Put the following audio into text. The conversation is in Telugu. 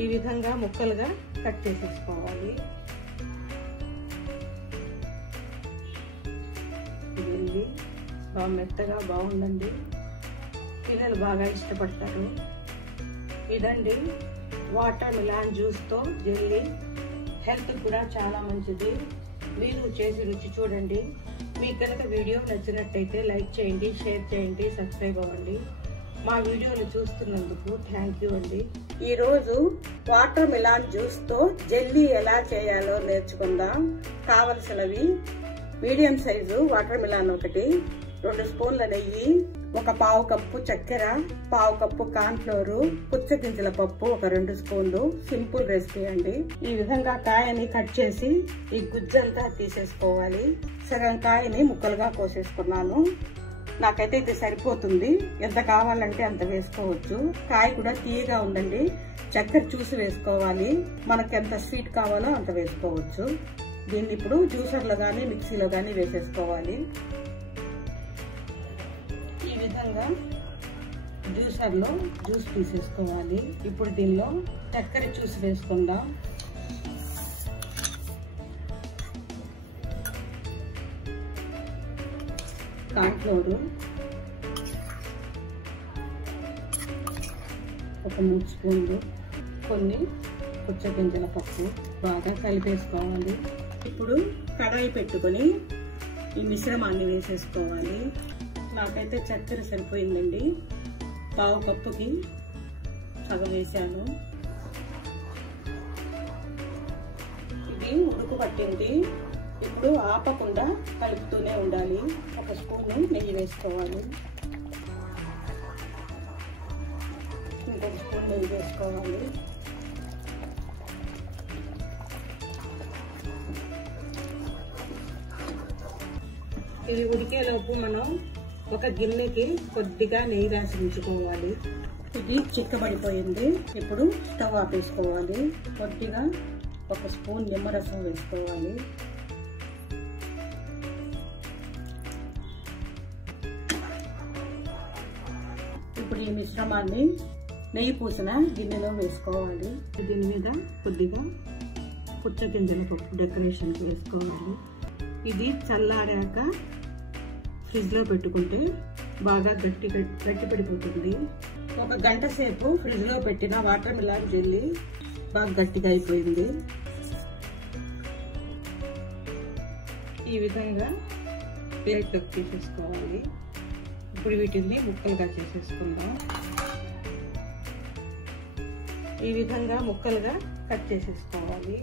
ఈ విధంగా ముక్కలుగా కట్ చేసేసుకోవాలి. జెల్లీ బాగా మెత్తగా బాగుందండి, పిల్లలు బాగా ఇష్టపడతారు. ఇదండి వాటర్ మిలాన్ జ్యూస్తో జెల్లీ, హెల్త్ కూడా చాలా మంచిది. మీరు చేసి రుచి చూడండి. మీకు కనుక వీడియో నచ్చినట్టయితే లైక్ చేయండి, షేర్ చేయండి, సబ్స్క్రైబ్ అవ్వండి. మా వీడియోలు చూస్తున్నందుకు థ్యాంక్ యూ అండి. ఈరోజు వాటర్ మిలాన్ జ్యూస్తో జెల్లీ ఎలా చేయాలో నేర్చుకుందాం. కావలసినవి మీడియం సైజు వాటర్ మిలాన్ ఒకటి, 2 స్పూన్ల నెయ్యి, 1/4 కప్పు చక్కెర, 1/4 కప్పు కార్న్ఫ్లోర్, పుచ్చగింజల పప్పు 2 స్పూన్లు. సింపుల్ రెసిపీ అండి. ఈ విధంగా కాయని కట్ చేసి ఈ గుజ్జంతా తీసేసుకోవాలి. సగం కాయని ముక్కలుగా కోసేసుకున్నాను. నాకైతే ఇది సరిపోతుంది, ఎంత కావాలంటే అంత వేసుకోవచ్చు. కాయ కూడా తీయగా ఉందండి, చక్కెర చూసి వేసుకోవాలి. మనకి ఎంత స్వీట్ కావాలో అంత వేసుకోవచ్చు. దీన్ని ఇప్పుడు జ్యూసర్లో కానీ మిక్సీలో కానీ వేసేసుకోవాలి. ఈ విధంగా జ్యూసర్లో జ్యూస్ తీసేసుకోవాలి. ఇప్పుడు దీనిలో చక్కెర చూసి వేసుకుందాం. కార్న్ఫ్లోర్ 3 స్పూన్లు, కొన్ని పుచ్చగింజల పప్పు బాగా కలిపేసుకోవాలి. ఇప్పుడు కడాయి పెట్టుకొని ఈ మిశ్రమాన్ని వేసేసుకోవాలి. నాకైతే చక్కెర సరిపోయిందండి, 1/4 కప్పుకి సగం వేసాను. ఇది ఉడుకు పట్టింది. ఇప్పుడు ఆపకుండా కలుపుతూనే ఉండాలి. 1 స్పూను నెయ్యి వేసుకోవాలి, 1 స్పూన్ నెయ్యి వేసుకోవాలి. ఇది ఉడికేలోపు మనం ఒక గిన్నెకి కొద్దిగా నెయ్యి రాసి ఉంచుకోవాలి. ఇది చిక్కబడిపోయింది. ఇప్పుడు స్టవ్ ఆపేసుకోవాలి. కొద్దిగా 1 స్పూన్ నిమ్మరసం వేసుకోవాలి. ఇప్పుడు ఈ మిశ్రమాన్ని నెయ్యి పూసిన గిన్నెలో వేసుకోవాలి. దీని మీద కొద్దిగా పుచ్చగింజల పప్పు డెకరేషన్కి వేసుకోవాలి. ఇది చల్లారాక ఫ్రిడ్జ్లో పెట్టుకుంటే బాగా గట్టి పడిపోతుంది. 1 గంట సేపు ఫ్రిడ్జ్లో పెట్టిన వాటర్ మిలాన్ జెల్లీ బాగా గట్టిగా అయిపోయింది. ఈ విధంగా ప్లేట్లోకి తీసేసుకోవాలి. ఇప్పుడు వీటిని ముక్కలుగా చేసేసుకుందాం. ఈ విధంగా ముక్కలుగా కట్ చేసేసుకోవాలి.